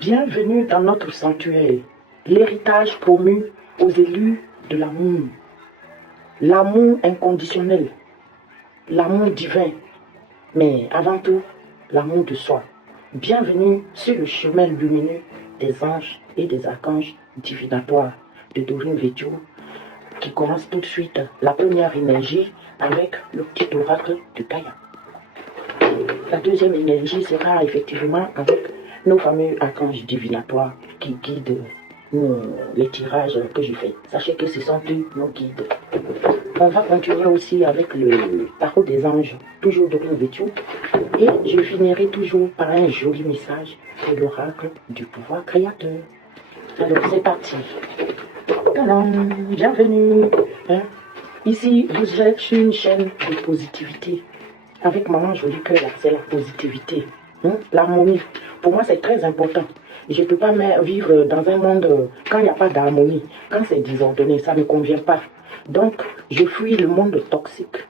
Bienvenue dans notre sanctuaire, l'héritage promu aux élus de l'amour. L'amour inconditionnel, l'amour divin, mais avant tout, l'amour de soi. Bienvenue sur le chemin lumineux des anges et des archanges divinatoires de Dorine Védio, qui commence tout de suite la première énergie avec le petit oracle de Gaïa. La deuxième énergie sera effectivement avec nos fameux archanges divinatoires qui guident les tirages que je fais. Sachez que ce sont eux nos guides. On va continuer aussi avec le tarot des anges, toujours Dorine Védio, et je finirai toujours par un joli message de l'oracle du pouvoir créateur. Alors c'est parti. Tadam, bienvenue. Ici, vous êtes sur une chaîne de positivité. Avec Maman Jolie Cœur, c'est la positivité, l'harmonie. Pour moi, c'est très important. Je ne peux pas vivre dans un monde quand il n'y a pas d'harmonie, quand c'est désordonné, ça ne me convient pas. Donc, je fuis le monde toxique.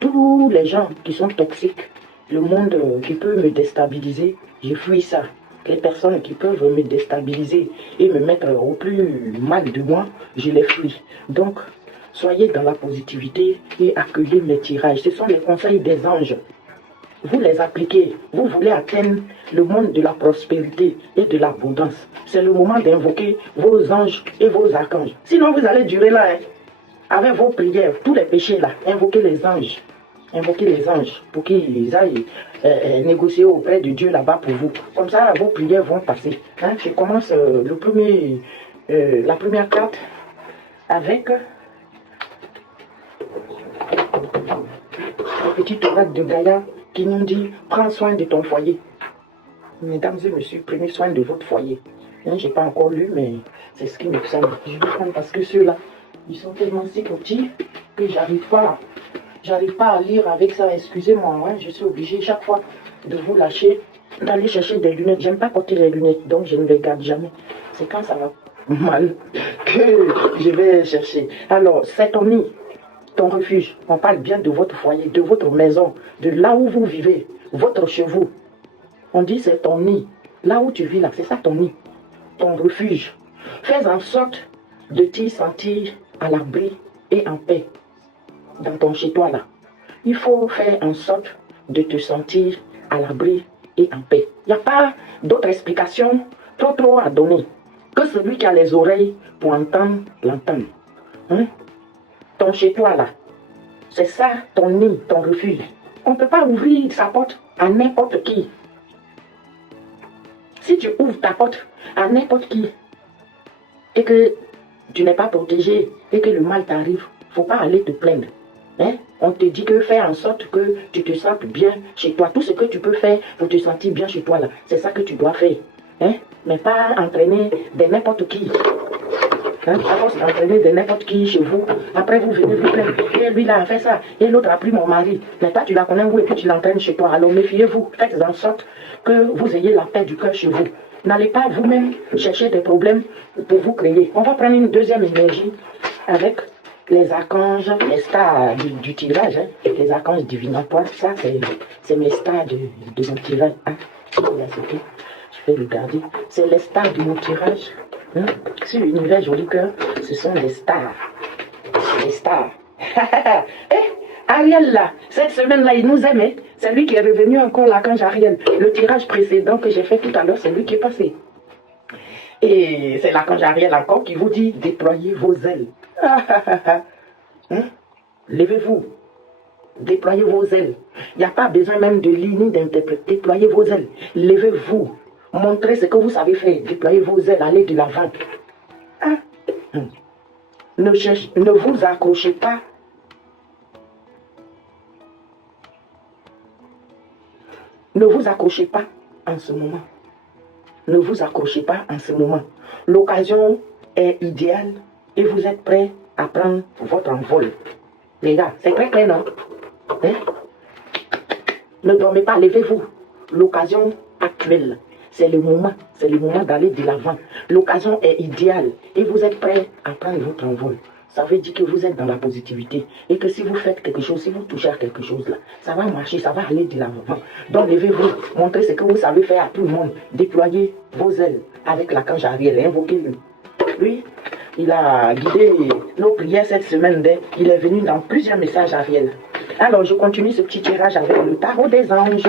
Tous les gens qui sont toxiques, le monde qui peut me déstabiliser, je fuis ça. Les personnes qui peuvent me déstabiliser et me mettre au plus mal de moi, je les fuis. Donc, soyez dans la positivité et accueillez mes tirages. Ce sont les conseils des anges. Vous les appliquez. Vous voulez atteindre le monde de la prospérité et de l'abondance. C'est le moment d'invoquer vos anges et vos archanges. Sinon, vous allez durer là, avec vos prières, tous les péchés là. Invoquez les anges. Invoquez les anges pour qu'ils aillent négocier auprès de Dieu là-bas pour vous. Comme ça, vos prières vont passer. Je commence la première carte avec le petit oracle de Gaïa qui nous dit « Prends soin de ton foyer ». Mesdames et messieurs, prenez soin de votre foyer. Je n'ai pas encore lu, mais c'est ce qui me semble. Je vais prendre parce que ceux-là, ils sont tellement si petits que j'arrive pas à lire avec ça. Excusez-moi, je suis obligée chaque fois de vous lâcher, d'aller chercher des lunettes. J'aime pas porter les lunettes, donc je ne les garde jamais. C'est quand ça va mal que je vais chercher. Alors, c'est ton nid, ton refuge. On parle bien de votre foyer, de votre maison, de là où vous vivez, votre chez vous. On dit c'est ton nid. Là où tu vis là, c'est ça ton nid, ton refuge. Fais en sorte de t'y sentir à l'abri et en paix dans ton chez-toi là. Il faut faire en sorte de te sentir à l'abri et en paix. Il n'y a pas d'autre explication trop à donner que celui qui a les oreilles pour entendre, l'entendre. Ton chez-toi là, c'est ça ton nid, ton refuge. On ne peut pas ouvrir sa porte à n'importe qui. Si tu ouvres ta porte à n'importe qui et que tu n'es pas protégé et que le mal t'arrive, il ne faut pas aller te plaindre. On te dit que fais en sorte que tu te sentes bien chez toi. Tout ce que tu peux faire pour te sentir bien chez toi là, c'est ça que tu dois faire. Mais pas entraîner de n'importe qui. À force d'entraîner de n'importe qui chez vous, après vous venez vous plaindre. Et lui là a fait ça, et l'autre a pris mon mari. Mais toi tu la connais où et puis tu l'entraînes chez toi. Alors méfiez-vous, faites en sorte que vous ayez la paix du cœur chez vous. N'allez pas vous-même chercher des problèmes pour vous créer. On va prendre une deuxième énergie avec les archanges, les stars du tirage, les archanges divinatoires. Ça c'est mes stars de mon tirage. Je vais regarder. C'est les stars de mon tirage. Sur l'univers Joli Cœur, ce sont des stars. Des stars. Ariel là, cette semaine-là, il nous aimait. C'est lui qui est revenu encore l'archange Ariel. Le tirage précédent que j'ai fait tout à l'heure, c'est lui qui est passé. Et c'est l'archange Ariel encore qui vous dit déployez vos ailes. Levez-vous. Déployez vos ailes. Il n'y a pas besoin même de lire ni d'interpréter. Déployez vos ailes. Levez-vous. Montrez ce que vous savez faire. Déployez vos ailes. Allez de l'avant. Ne vous accrochez pas. Ne vous accrochez pas en ce moment. Ne vous accrochez pas en ce moment. L'occasion est idéale et vous êtes prêts à prendre votre envol. Les gars, c'est très clair, non? Ne dormez pas, levez-vous. L'occasion actuelle, c'est le moment d'aller de l'avant. L'occasion est idéale et vous êtes prêts à prendre votre envol. ça veut dire que vous êtes dans la positivité. Et que si vous faites quelque chose, si vous touchez à quelque chose là, ça va marcher, ça va aller de l'avant. Donc levez-vous, montrez ce que vous savez faire à tout le monde. Déployez vos ailes avec la cage arrière, invoquez-le. Lui, il a guidé nos prières cette semaine. Il est venu dans plusieurs messages Ariel. Alors, je continue ce petit tirage avec le tarot des anges.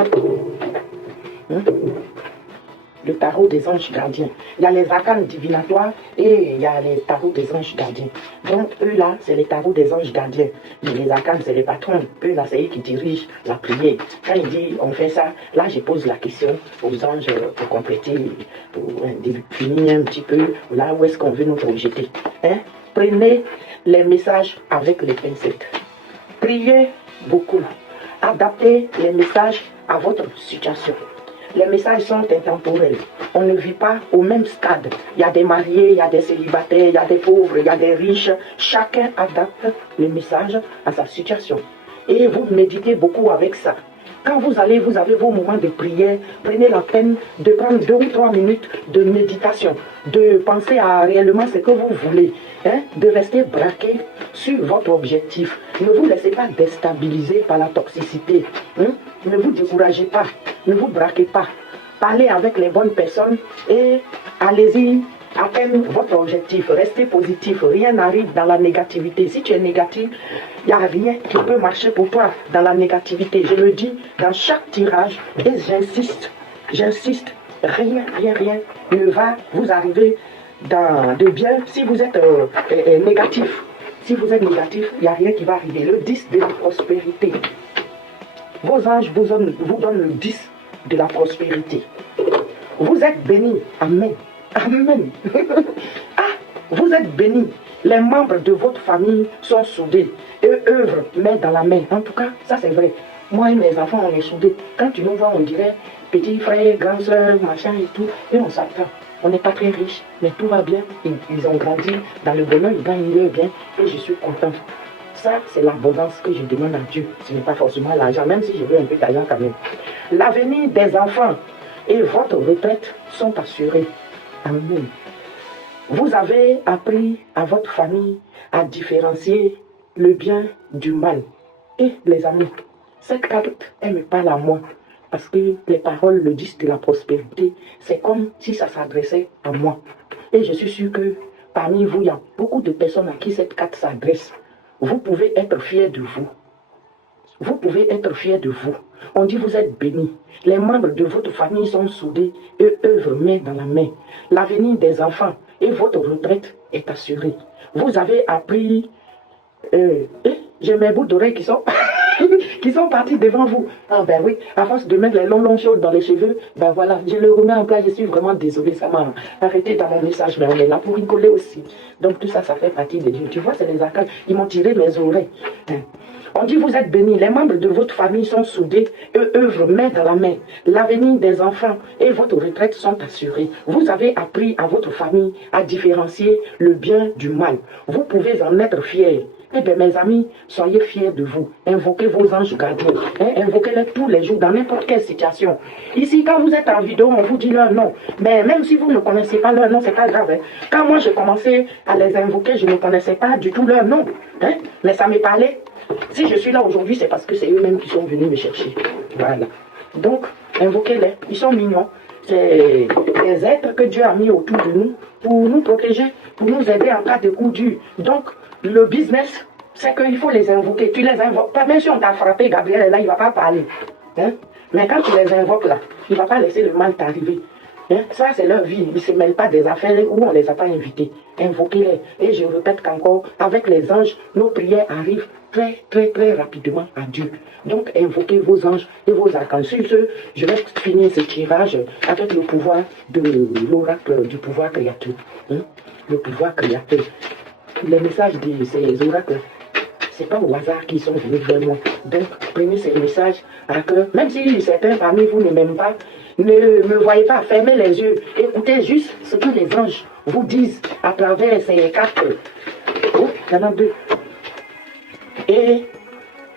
Le tarot des anges gardiens. Il y a les arcanes divinatoires et il y a les tarots des anges gardiens. Donc, eux là, c'est les tarots des anges gardiens. Les arcanes, c'est les patrons. Eux là, c'est eux qui dirigent la prière. Quand il dit on fait ça, là, je pose la question aux anges pour compléter, pour finir un petit peu là où est-ce qu'on veut nous projeter. Hein? Prenez les messages avec les pincettes. Priez beaucoup. Adaptez les messages à votre situation. Les messages sont intemporels. On ne vit pas au même stade. Il y a des mariés, il y a des célibataires, il y a des pauvres, il y a des riches. Chacun adapte le message à sa situation. Et vous méditez beaucoup avec ça. Quand vous avez vos moments de prière, prenez la peine de prendre 2 ou 3 minutes de méditation, de penser à réellement ce que vous voulez, hein, de rester braqué sur votre objectif. Ne vous laissez pas déstabiliser par la toxicité. Hein. Ne vous découragez pas, ne vous braquez pas. Parlez avec les bonnes personnes et allez-y. Atteindre votre objectif, restez positif, rien n'arrive dans la négativité. Si tu es négatif, il n'y a rien qui peut marcher pour toi dans la négativité. Je le dis dans chaque tirage et j'insiste, rien ne va vous arriver de bien si vous êtes négatif. Si vous êtes négatif, il n'y a rien qui va arriver. Le 10 de la prospérité. Vos anges vous donnent le 10 de la prospérité. Vous êtes bénis. Amen. Amen. Ah, vous êtes bénis. Les membres de votre famille sont soudés et œuvrent main dans la main. En tout cas, ça c'est vrai. Moi et mes enfants, on est soudés. Quand tu nous vois, on dirait petit frère, grand soeur, machin et tout. Et on s'attend. On n'est pas très riches, mais tout va bien. Ils ont grandi dans le bonheur, ils gagnent leur bien. Et je suis content. Ça, c'est l'abondance que je demande à Dieu. Ce n'est pas forcément l'argent, même si je veux un peu d'argent quand même. L'avenir des enfants et votre retraite sont assurés. Amen. Vous avez appris à votre famille à différencier le bien du mal. Et les amis, cette carte, elle me parle à moi. Parce que les paroles, le disent de la prospérité, c'est comme si ça s'adressait à moi. Et je suis sûr que parmi vous, il y a beaucoup de personnes à qui cette carte s'adresse. Vous pouvez être fiers de vous. Vous pouvez être fiers de vous. On dit vous êtes bénis. Les membres de votre famille sont soudés et œuvrent main dans la main. L'avenir des enfants et votre retraite est assurée. Vous avez appris... j'ai mes bouts d'oreilles qui sont... qui sont partis devant vous. Ah ben oui, à force de mettre les longs choses dans les cheveux, ben voilà, je le remets en place, je suis vraiment désolée, ça m'a arrêté dans mon message, mais on est là pour rigoler aussi. Donc tout ça, ça fait partie de Dieu. Tu vois, c'est les arcanes, ils m'ont tiré mes oreilles. On dit vous êtes bénis, les membres de votre famille sont soudés, eux œuvrent main dans la main. L'avenir des enfants et votre retraite sont assurés. Vous avez appris à votre famille à différencier le bien du mal. Vous pouvez en être fiers. Eh bien, mes amis, soyez fiers de vous. Invoquez vos anges gardiens. Invoquez-les tous les jours, dans n'importe quelle situation. Ici, quand vous êtes en vidéo, on vous dit leur nom. Mais même si vous ne connaissez pas leur nom, c'est pas grave. Quand moi, j'ai commencé à les invoquer, je ne connaissais pas du tout leur nom. Mais ça me parlait. Si je suis là aujourd'hui, c'est parce que c'est eux-mêmes qui sont venus me chercher. Voilà. Donc, invoquez-les. Ils sont mignons. C'est des êtres que Dieu a mis autour de nous pour nous protéger, pour nous aider en cas de coup dur. Donc, le business, c'est qu'il faut les invoquer. Tu les invoques. Même si on t'a frappé, Gabriel est là, il ne va pas parler. Mais quand tu les invoques là, il ne va pas laisser le mal t'arriver. Ça, c'est leur vie. Ils ne se mêlent pas des affaires où on ne les a pas invités. Invoquez-les. Et je répète qu'encore, avec les anges, nos prières arrivent très rapidement à Dieu. Donc, invoquez vos anges et vos archanges. Sur ce, je vais finir ce tirage avec le pouvoir de l'oracle du pouvoir créateur. Le pouvoir créateur. Les messages de ces oracles, c'est pas au hasard qu'ils sont venus vers moi. Donc, prenez ces messages à cœur. Même si certains parmi vous ne m'aiment pas, ne me voyez pas, fermez les yeux. Écoutez juste ce que les anges vous disent à travers ces cartes. Oh, il y en a 2. Et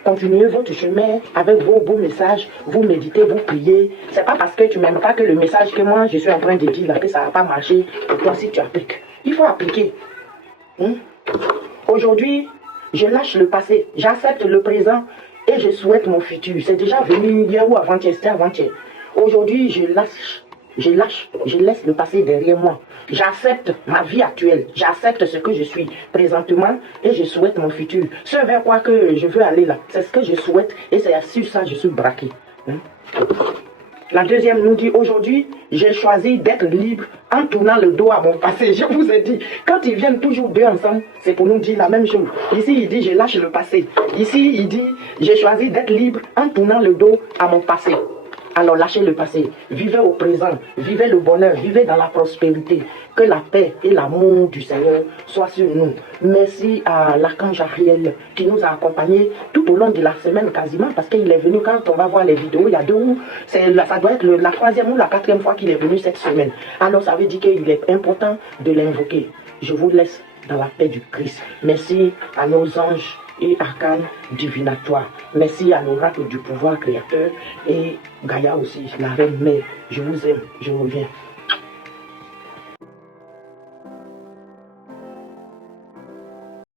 continuez votre chemin avec vos beaux messages. Vous méditez, vous priez. C'est pas parce que tu m'aimes pas que le message que moi je suis en train de dire là, que ça va pas marcher pour toi si tu appliques. Il faut appliquer. Aujourd'hui, je lâche le passé, j'accepte le présent et je souhaite mon futur. C'est déjà venu hier ou avant-hier, c'était avant-hier. Aujourd'hui, je laisse le passé derrière moi. J'accepte ma vie actuelle, j'accepte ce que je suis présentement et je souhaite mon futur. Ce vers quoi que je veux aller là, c'est ce que je souhaite et c'est sur ça que je suis braqué. La deuxième nous dit, aujourd'hui, j'ai choisi d'être libre en tournant le dos à mon passé. Je vous ai dit, quand ils viennent toujours deux ensemble, c'est pour nous dire la même chose. Ici, il dit, je lâche le passé. Ici, il dit, j'ai choisi d'être libre en tournant le dos à mon passé. Alors lâchez le passé, vivez au présent, vivez le bonheur, vivez dans la prospérité. Que la paix et l'amour du Seigneur soient sur nous. Merci à l'archange Ariel qui nous a accompagnés tout au long de la semaine quasiment, parce qu'il est venu, quand on va voir les vidéos, il y a deux, ça doit être la troisième ou la quatrième fois qu'il est venu cette semaine. Alors ça veut dire qu'il est important de l'invoquer. Je vous laisse dans la paix du Christ. Merci à nos anges et arcanes divinatoires. Merci à l'oracle du pouvoir créateur et Gaïa aussi, la reine mère. Je vous aime, je reviens.